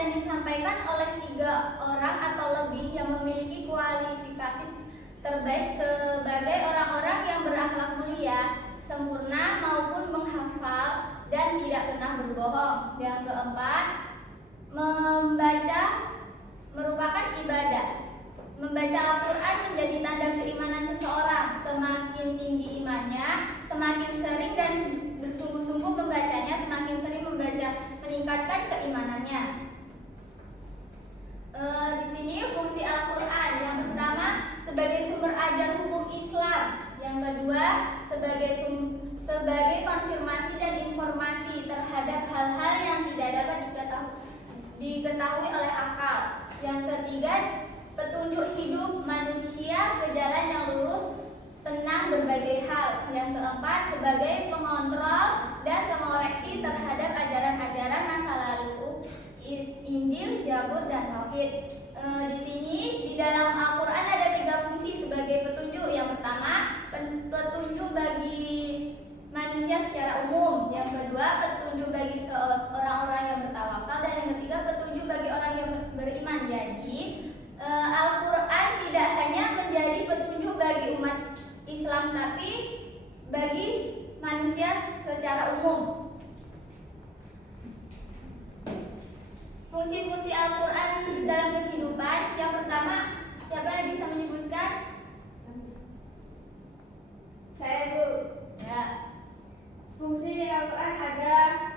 yang disampaikan oleh 3 orang atau lebih yang memiliki kualifikasi terbaik sebagai orang-orang yang berakhlak mulia, sempurna maupun menghafal dan tidak pernah berbohong. Yang keempat, membaca merupakan ibadah. Membaca Al-Quran menjadi tanda keimanan seseorang. Semakin tinggi imannya, semakin sering dan bersungguh-sungguh membacanya, semakin sering membaca meningkatkan keimanannya. Di sini fungsi Al-Quran yang pertama sebagai sumber ajar hukum Islam, yang kedua sebagai konfirmasi dan informasi terhadap hal-hal yang tidak dapat diketahui oleh akal, yang ketiga petunjuk hidup manusia ke jalan yang lurus tentang berbagai hal, yang keempat sebagai pengontrol dan pengoreksi terhadap ajaran-ajaran masa lalu, Injil, Zabur, dan Tauhid. Di sini di dalam Al-Quran ada 3 fungsi sebagai petunjuk. Yang pertama, petunjuk bagi manusia secara umum. Yang kedua, petunjuk bagi orang-orang yang bertawakal. Dan yang ketiga, petunjuk bagi orang yang beriman. Jadi, Al-Quran tidak hanya menjadi petunjuk bagi umat Islam, tapi bagi manusia secara umum. Fungsi-fungsi Al-Quran dalam kehidupan. Yang pertama, siapa yang bisa menyebutkan? Saya dulu. Ya. Fungsi Al-Quran ada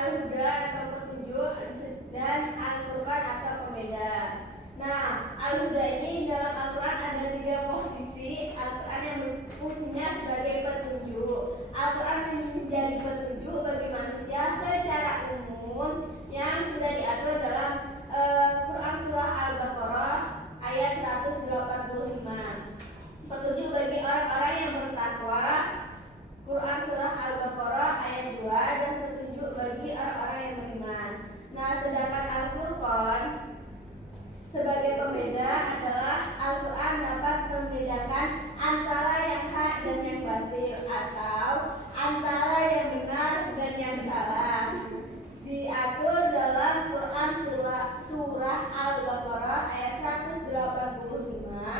Al-Huda atau petunjuk dan Al-Furqan atau pembeda. Nah, Al-Huda ini dalam Al-Quran ada 3 posisi. Al-Quran yang fungsinya sebagai petunjuk. Al-Quran menjadi petunjuk bagi manusia secara umum yang sudah diatur dalam Quran Surah Al-Baqarah ayat 185. Petunjuk bagi orang-orang yang bertakwa, Quran Surah Al-Baqarah ayat 2, dan petunjuk bagi orang-orang yang beriman. Nah, sedangkan Al-Furqan sebagai pembeda adalah Al-Quran dapat membedakan antara yang hak dan yang batil, atau antara yang benar dan yang salah. Diatur dalam Quran Surah Al-Baqarah ayat 185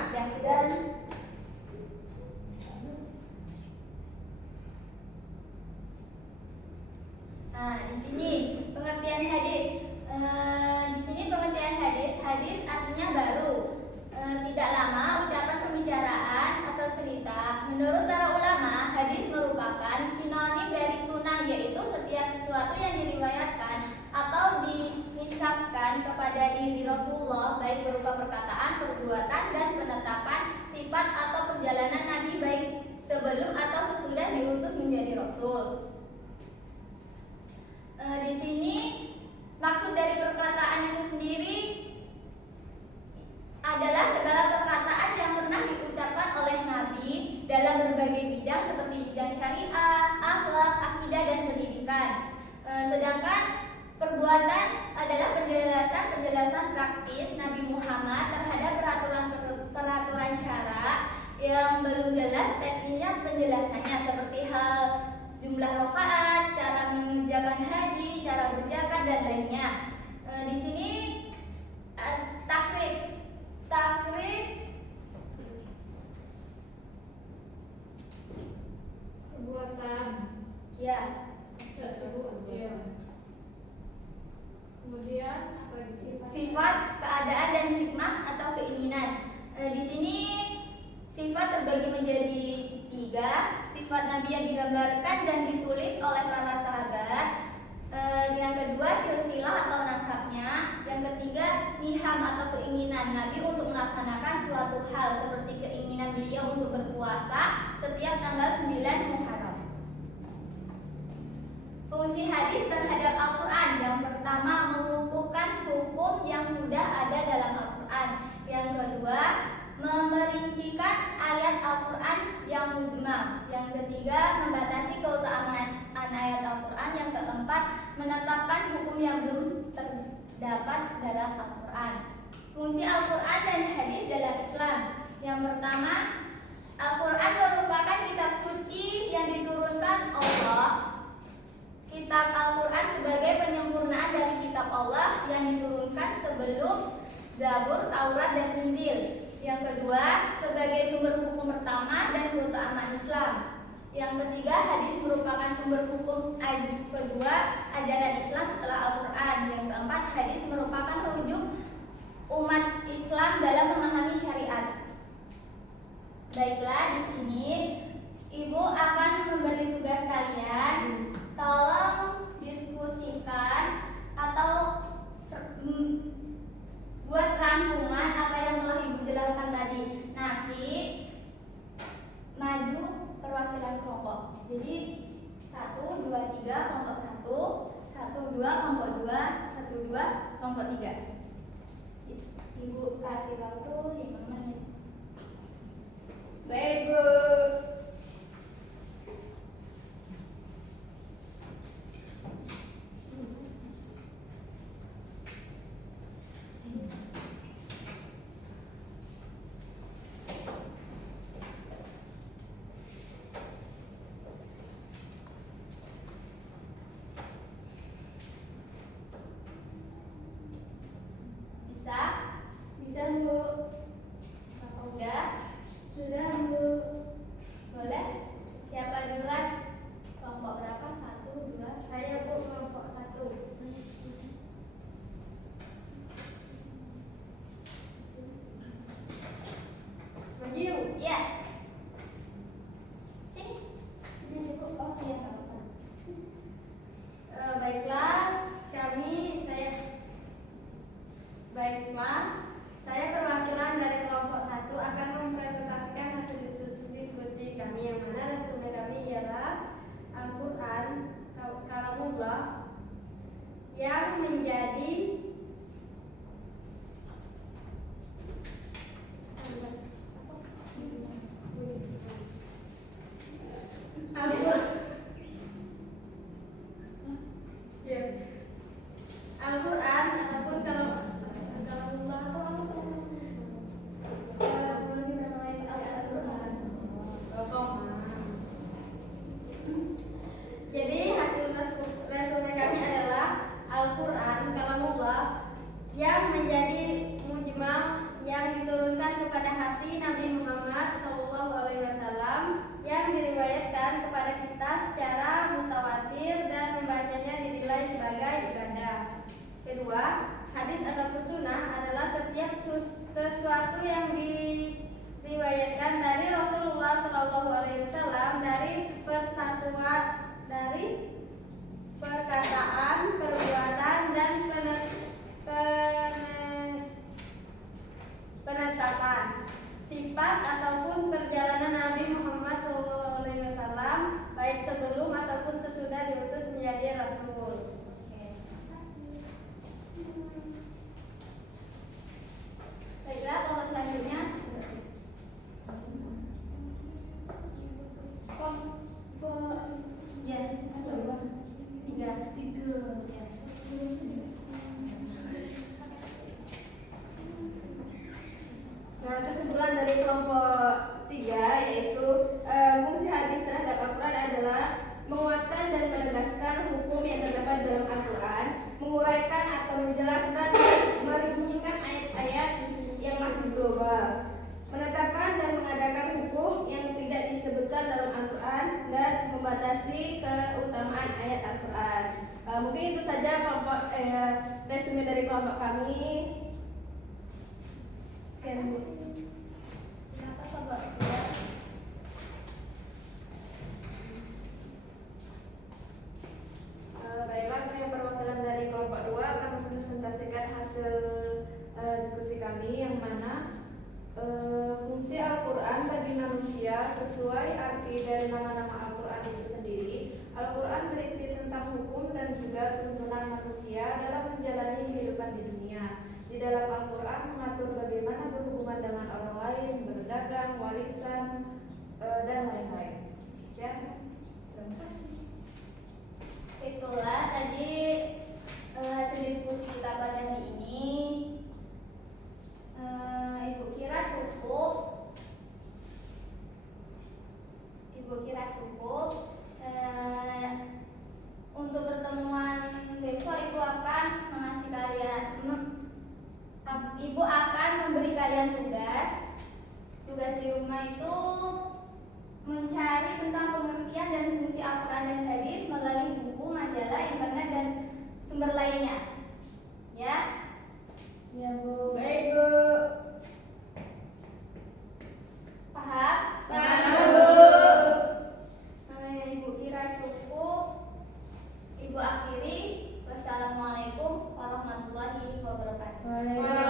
dan di sini pengertian hadis. Di sini pengertian hadis artinya baru, tidak lama ucapan pembicaraan atau cerita. Menurut para ulama, hadis merupakan sinonim dari sunnah, yaitu setiap sesuatu yang diriwayatkan atau dinisabkan kepada diri Rasulullah, baik berupa perkataan, perbuatan, dan penetapan sifat atau perjalanan Nabi, baik sebelum atau sesudah diutus menjadi Rasul. Di sini maksud dari perkataan itu sendiri adalah segala perkataan yang pernah diucapkan oleh Nabi dalam berbagai bidang seperti bidang syariah, akhlak, akidah, dan pendidikan. Sedangkan perbuatan adalah penjelasan praktis Nabi Muhammad terhadap peraturan syara yang belum jelas teknisnya penjelasannya, seperti hal jumlah rakaat, cara mengerjakan haji, cara berzakat, dan lainnya. Di sini takrib perbuatan. ya. Kemudian apa Sifat, keadaan, dan hikmah atau keinginan. Di sini sifat terbagi menjadi 3. Sifat Nabi yang digambarkan dan ditulis oleh para sahabat. Yang kedua, silsilah atau nasabnya. Yang ketiga, niham atau keinginan Nabi untuk melaksanakan suatu hal, seperti keinginan beliau untuk berpuasa setiap tanggal 9 Muharram. Fungsi hadis terhadap Al-Quran. Yang pertama, mengukuhkan hukum yang sudah ada dalam Al-Quran. Yang kedua, memerincikan ayat Al-Quran yang mujmal. Yang ketiga, membatasi keutamaan ayat Al-Quran. Yang keempat, menetapkan hukum yang belum terdapat dalam Al-Quran. Fungsi Al-Quran dan hadis dalam Islam. Yang pertama, Al-Quran merupakan kitab suci yang diturunkan Allah. kitab Al-Quran sebagai penyempurnaan dari kitab Allah yang diturunkan sebelum Zabur, Taurat, dan Injil. Yang kedua, sebagai sumber hukum pertama dan keutamaan Islam. Yang ketiga, hadis merupakan sumber hukum kedua ajaran Islam setelah Al-Quran. Yang keempat, hadis merupakan rujuk umat Islam dalam memahami syariat. Baiklah, di sini Ibu akan memberi tugas kalian. Tolong diskusikan atau buat rangkuman apa yang telah Ibu jelaskan tadi. Nanti maju perwakilan kelompok. Jadi 1, 2, 3 kelompok 1, 1, 2 kelompok 2, 1, 2 kelompok 3. Ibu kasih waktu 5 menit. Baik, Bu. Bisa? Bisa, Bu. Apa udah? Sudah, Bu. Boleh? Siapa duluan? Kelompok berapa? 1, 2. Saya, Bu, kelompok 1. Maju. Ya. Sini. Ini cukup. Oh iya, nggak apa-apa. Baiklah, saya perwakilan dari kelompok 1 akan mempresentasikan hasil diskusi kami, yang mana resume kami ialah Al-Quran Kalamullah yang menjadi Al-Quran ataupun Kalamullah Jadi hasil resume kami adalah Al-Quran Kalamullah yang menjadi mujmal yang diturunkan kepada hati Nabi Muhammad SAW yang diriwayatkan kepada kita secara mutawatir dan membacanya dinilai sebagai ibadah. Kedua, hadis ataupun sunnah adalah setiap sesuatu yang diriwayatkan dari Rasulullah SAW dari perkataan, perbuatan, dan penetapan sifat ataupun perjalanan Nabi Muhammad SAW baik sebelum ataupun sesudah diutus menjadi Rasul. Baiklah, kelompok selanjutnya. Ya, 1, 2, 3. Ya. Nah, kesimpulan dari kelompok 3 yaitu fungsi hadis terhadap Al-Quran adalah menguatkan dan menegaskan hukum yang terdapat dalam Al-Quran, menguraikan atau menjelaskan dan merincikan ayat-ayat yang masih global, menetapkan dan mengadakan hukum yang tidak disebutkan dalam Al-Quran, dan membatasi keutamaan ayat Al-Quran. Mungkin itu saja kelompok resume dari kelompok kami. Kenapa coba? Baiklah, saya perwakilan dari kelompok 2 akan mempresentasikan hasil diskusi kami, yang mana fungsi Al-Quran bagi manusia sesuai arti dari nama-nama Al-Quran itu sendiri. Al-Quran berisi tentang hukum dan juga tuntunan manusia dalam menjalani kehidupan di dunia. Di dalam Al-Quran mengatur bagaimana berhubungan dengan orang lain, berdagang, warisan, dan lain-lain. Ya, terima kasih. Itulah tadi hasil diskusi kita pada hari ini. Ibu kira cukup? Untuk Ibu akan memberi kalian tugas. Tugas di rumah itu mencari tentang pengertian dan fungsi Al-Quran dan hadis melalui buku, majalah, internet, dan sumber lainnya. Ya? Ya Bu. Baik Bu. Paham? Paham Bu. Ibu kira cukup. Ibu akhiri. Wassalamualaikum warahmatullahi wabarakatuh. Waalaikumsalam.